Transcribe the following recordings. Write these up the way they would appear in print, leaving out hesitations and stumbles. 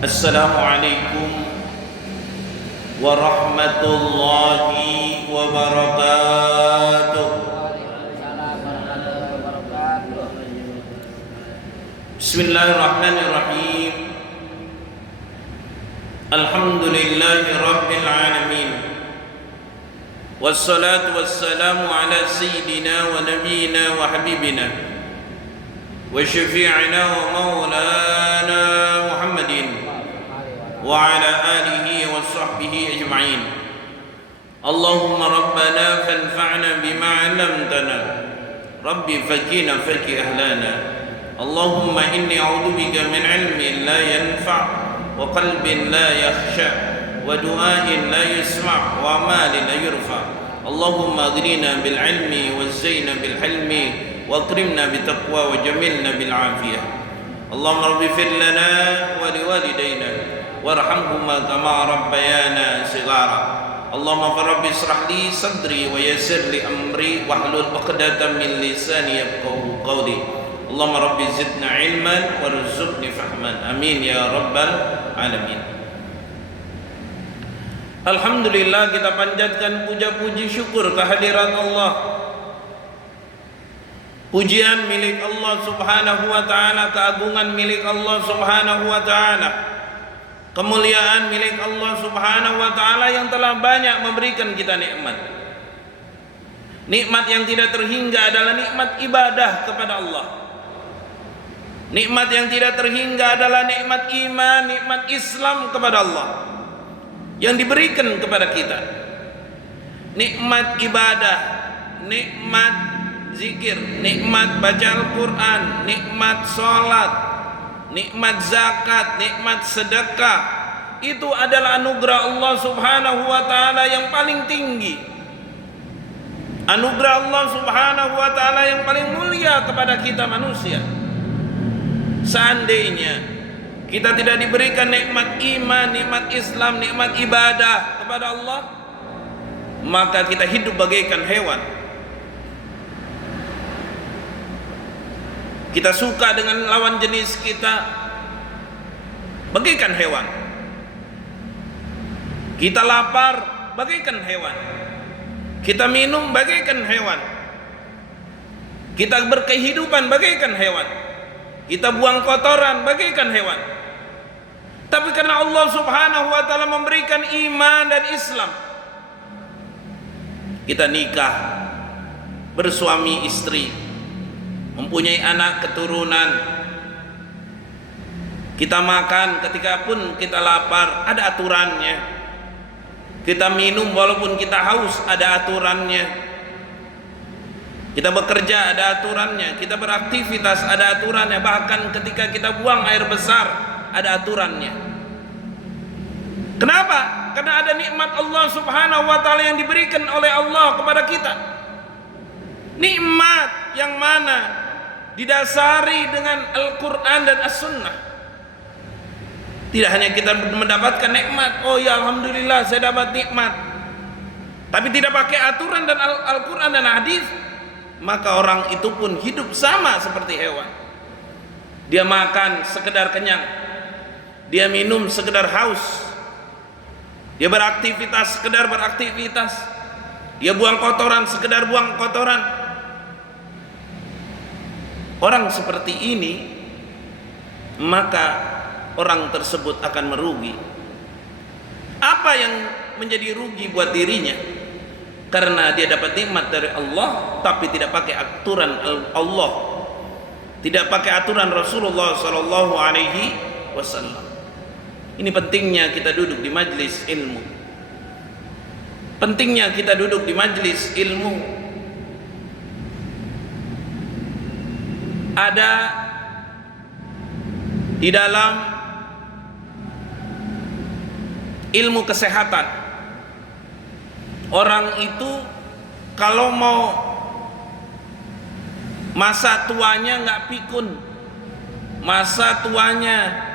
Assalamualaikum warahmatullahi wabarakatuh. Bismillahirrahmanirrahim. Alhamdulillahi rabbil alamin. Wassalatu wassalamu ala sayyidina wa nabiyyina wa habibina wa syafi'ina wa maulana Muhammadin wa ala alihi wa sahbihi ajma'in. Allahumma rabbana fanfa'na bima 'allamtana. Rabbi fakina faki ahlana. Allahumma inni a'udzu bika min 'ilmin la yanfa' wa qalbin la yakhsha wa du'ain la yusma' wa amalin la yurfa. Allahumma aghnina bil 'ilmi wa zayyina bil hilmi wa akrimna bit taqwa wa jamilna bil 'afiyah. Allahumma rabbi fir lana wa liwalidayna warhamhuma kama rabbayana shighara. Allahumma rabbi israh li sadri wa yassir li amri wahlul 'uqdatam min lisani yafqahu qawli. Allahumma rabbi zidna ilman warzuqni fahman. Amin ya rabbal alamin. Alhamdulillah, kita panjatkan puja-puji syukur kehadirat Allah. Pujian milik Allah subhanahu wa ta'ala, keagungan milik Allah subhanahu wa ta'ala, kemuliaan milik Allah subhanahu wa ta'ala yang telah banyak memberikan kita nikmat. Nikmat yang tidak terhingga adalah nikmat ibadah kepada Allah. Nikmat yang tidak terhingga adalah nikmat iman, nikmat Islam kepada Allah yang diberikan kepada kita. Nikmat ibadah, nikmat zikir, nikmat baca Al-Quran, nikmat sholat, nikmat zakat, nikmat sedekah, itu adalah anugerah Allah subhanahu wa ta'ala yang paling tinggi. Anugerah Allah subhanahu wa ta'ala yang paling mulia kepada kita manusia. Seandainya kita tidak diberikan nikmat iman, nikmat Islam, nikmat ibadah kepada Allah, maka kita hidup bagaikan hewan. Kita suka dengan lawan jenis kita bagaikan hewan. Kita lapar bagaikan hewan. Kita minum bagaikan hewan. Kita berkehidupan bagaikan hewan. Kita buang kotoran bagaikan hewan. Tapi karena Allah subhanahu wa ta'ala memberikan iman dan Islam, kita nikah, bersuami istri, mempunyai anak keturunan. Kita makan ketika pun kita lapar, ada aturannya. Kita minum walaupun kita haus, ada aturannya. Kita bekerja, ada aturannya. Kita beraktivitas, ada aturannya. Bahkan ketika kita buang air besar, ada aturannya. Kenapa? Karena ada nikmat Allah subhanahu wa ta'ala yang diberikan oleh Allah kepada kita. Nikmat yang mana didasari dengan Al-Quran dan As-Sunnah. Tidak hanya kita mendapatkan nikmat, oh ya alhamdulillah saya dapat nikmat, tapi tidak pakai aturan dan Al-Quran dan hadis, maka orang itu pun hidup sama seperti hewan. Dia makan sekedar kenyang, dia minum sekedar haus, dia beraktivitas sekedar beraktivitas, dia buang kotoran sekedar buang kotoran. Orang seperti ini, maka orang tersebut akan merugi. Apa yang menjadi rugi buat dirinya? Karena dia dapat nikmat dari Allah tapi tidak pakai aturan Allah, tidak pakai aturan Rasulullah sallallahu alaihi wasallam. Ini pentingnya kita duduk di majelis ilmu. Pentingnya kita duduk di majelis ilmu. Ada di dalam ilmu kesehatan, orang itu kalau mau masa tuanya nggak pikun, masa tuanya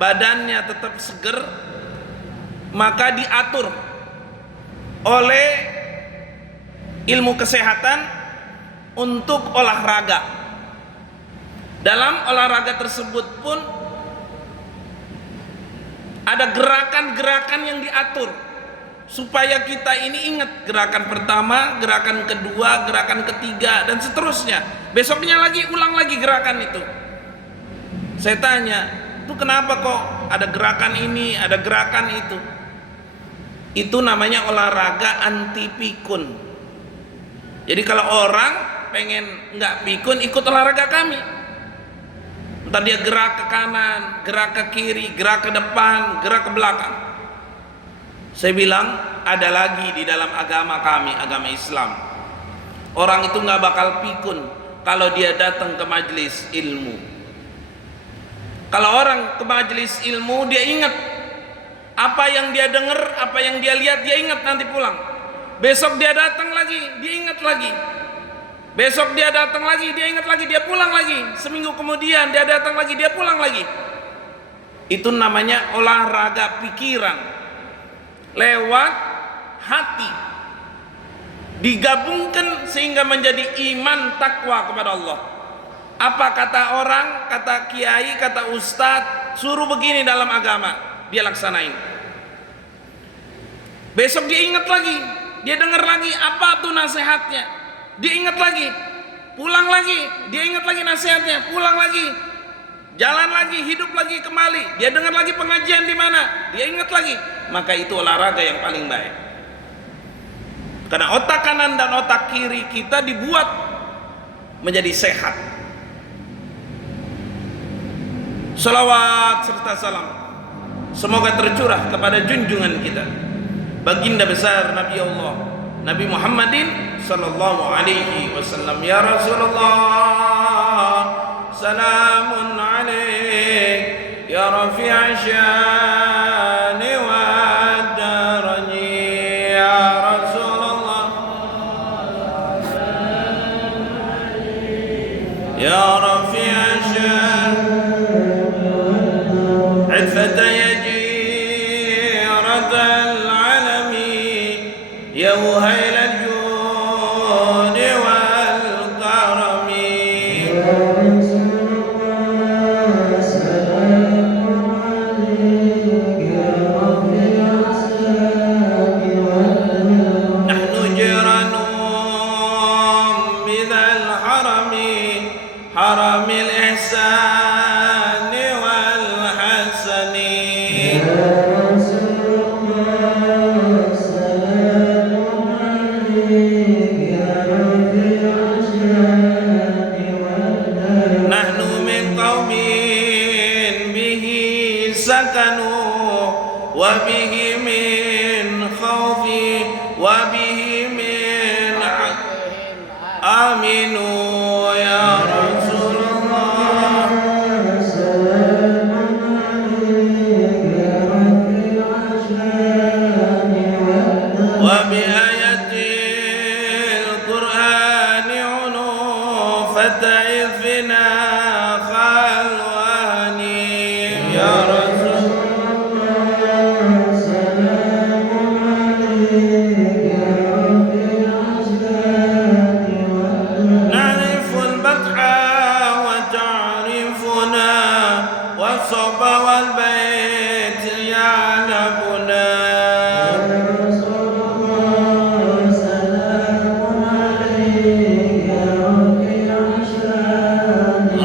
badannya tetap seger, maka diatur oleh ilmu kesehatan untuk olahraga. Dalam olahraga tersebut pun ada gerakan-gerakan yang diatur supaya kita ini ingat gerakan pertama, gerakan kedua, gerakan ketiga, dan seterusnya. Besoknya lagi ulang lagi gerakan itu. Saya tanya, itu kenapa kok ada gerakan ini, ada gerakan itu? Itu namanya olahraga anti pikun. Jadi kalau orang pengen nggak pikun, ikut olahraga kami. Entah dia gerak ke kanan, gerak ke kiri, gerak ke depan, gerak ke belakang. Saya bilang ada lagi di dalam agama kami, agama Islam. Orang itu nggak bakal pikun kalau dia datang ke majelis ilmu. Kalau orang ke majelis ilmu, dia ingat apa yang dia dengar, apa yang dia lihat, dia ingat nanti pulang. Besok dia datang lagi, dia ingat lagi. Besok dia datang lagi, dia ingat lagi, dia pulang lagi. Seminggu kemudian dia datang lagi, dia pulang lagi. Itu namanya olahraga pikiran lewat hati, digabungkan sehingga menjadi iman takwa kepada Allah. Apa kata orang, kata kiai, kata ustadz, suruh begini dalam agama, dia laksanain. Besok dia ingat lagi, dia dengar lagi apa tuh nasihatnya, dia ingat lagi, pulang lagi, dia ingat lagi nasihatnya, pulang lagi, jalan lagi, hidup lagi kembali, dia dengar lagi pengajian di mana, dia ingat lagi. Maka itu olahraga yang paling baik. Karena otak kanan dan otak kiri kita dibuat menjadi sehat. Salawat serta salam semoga tercurah kepada junjungan kita, baginda besar Nabi Allah, Nabi Muhammadin sallallahu alaihi wasallam. Ya Rasulullah, salamun alaik ya rafi'a syani wa darani. Ya Rasulullah, ya rafi'a syani عفة يجيرة العالمين يا وهيل الجود والكرم. نحن جيران بذا الحرم حرم الإحسان والحسن. نحن من قوم به سكنوا وبه من خوف وبه من آمنوا. يا رسول الله وبآية القرآن عنوفة إذنا خلواني. يا رسول نعرف البدح وتعرفنا والصوب والبيت يعلمنا.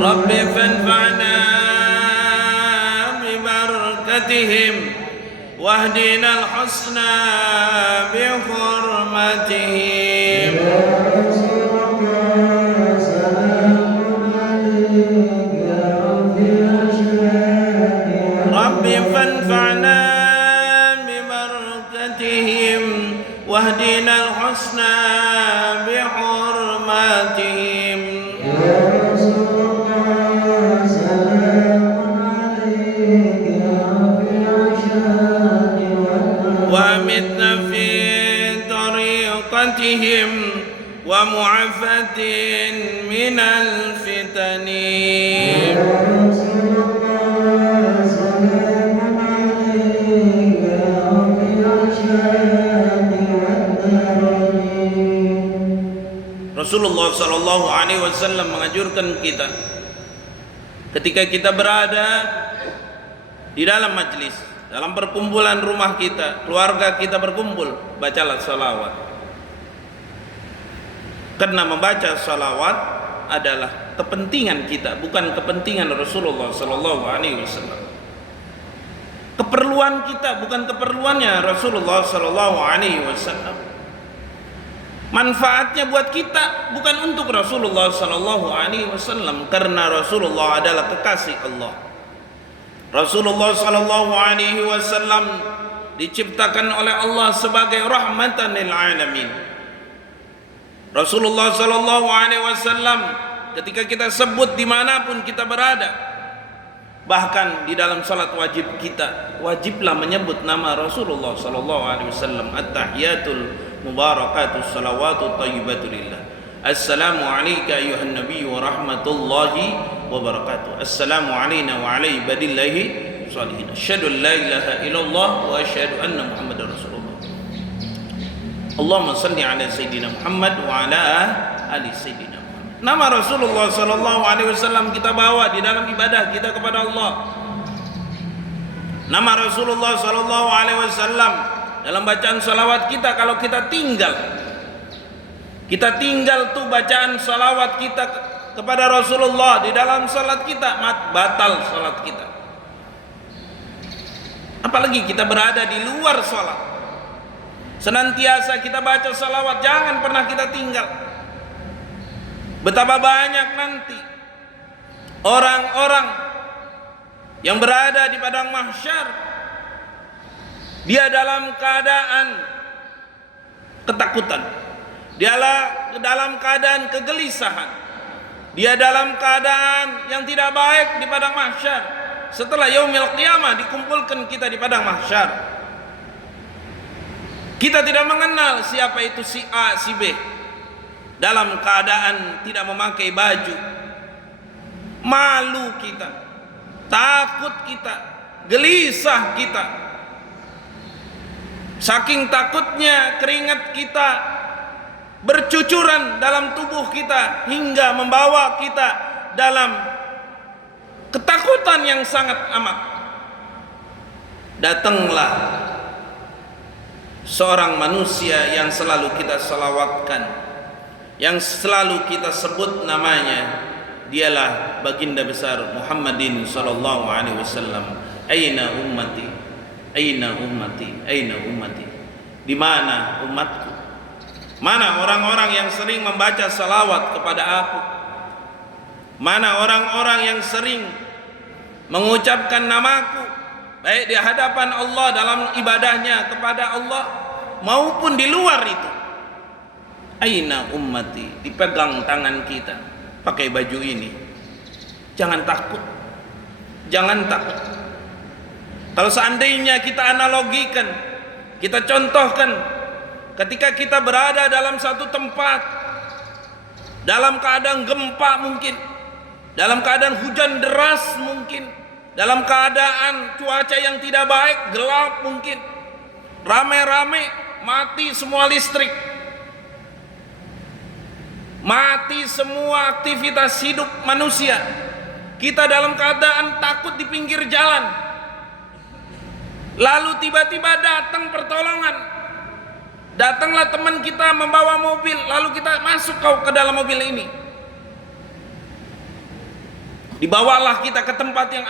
رب فانفعنا ببركتهم واهدنا الحسنى بحرمتهم. رب فانفعنا ببركتهم واهدنا الحسنى بحرمتهم. وأمتنا في طريقتهم ومعافاة من الفتن. Rasulullah sallallahu alaihi wasallam menganjurkan kita ketika kita berada di dalam majlis, dalam perkumpulan rumah kita, keluarga kita berkumpul, bacalah salawat. Karena membaca salawat adalah kepentingan kita, bukan kepentingan Rasulullah sallallahu alaihi wasallam. Keperluan kita bukan keperluannya Rasulullah sallallahu alaihi wasallam. Manfaatnya buat kita bukan untuk Rasulullah sallallahu alaihi wasallam, karena Rasulullah adalah kekasih Allah. Rasulullah sallallahu alaihi wasallam diciptakan oleh Allah sebagai rahmatan lil alamin. Rasulullah sallallahu alaihi wasallam ketika kita sebut dimanapun kita berada, bahkan di dalam salat wajib kita, wajiblah menyebut nama Rasulullah sallallahu alaihi wasallam. At-tahiyatul mubarakatus salawatut thayyibatu lillah. Assalamu alayka ayuhan nabiy wa rahmatullahi wa barakatuh. Assalamu alayna wa ala ibadillahi sholihin. Asyhadu an la ilaha illallah wa asyhadu anna Muhammadar Rasulullah. Allahumma shalli ala sayyidina Muhammad wa ala ali sayyidina. Nama Rasulullah sallallahu alaihi wasallam kita bawa di dalam ibadah kita kepada Allah. Nama Rasulullah sallallahu alaihi wasallam dalam bacaan salawat kita. Kalau kita tinggal tuh bacaan salawat kita kepada Rasulullah di dalam salat kita, batal salat kita. Apalagi kita berada di luar salat, senantiasa kita baca salawat, jangan pernah kita tinggal. Betapa banyak nanti orang-orang yang berada di padang mahsyar, dia dalam keadaan ketakutan, dia dalam keadaan kegelisahan, dia dalam keadaan yang tidak baik di padang mahsyar. Setelah yaumil qiyamah dikumpulkan kita di padang mahsyar, kita tidak mengenal siapa itu si A, si B, dalam keadaan tidak memakai baju. Malu kita, takut kita, gelisah kita. Saking takutnya keringat kita bercucuran dalam tubuh kita hingga membawa kita dalam ketakutan yang sangat amat. Datanglah seorang manusia yang selalu kita salawatkan, yang selalu kita sebut namanya, dialah baginda besar Muhammadin sallallahu alaihi wasallam. Aina ummati, aina ummati, aina ummati. Di mana umatku? Mana orang-orang yang sering membaca salawat kepada aku? Mana orang-orang yang sering mengucapkan namaku, baik di hadapan Allah dalam ibadahnya kepada Allah maupun di luar itu? Aina ummati, dipegang tangan kita, pakai baju ini. Jangan takut, jangan takut. Kalau seandainya kita analogikan, kita contohkan, ketika kita berada dalam satu tempat, dalam keadaan gempa mungkin, dalam keadaan hujan deras mungkin, dalam keadaan cuaca yang tidak baik, gelap mungkin, rame-rame, mati semua listrik, mati semua aktivitas hidup manusia. Kita dalam keadaan takut di pinggir jalan, lalu tiba-tiba datang pertolongan. Datanglah teman kita membawa mobil, lalu kita masuk ke dalam mobil ini. Dibawalah kita ke tempat yang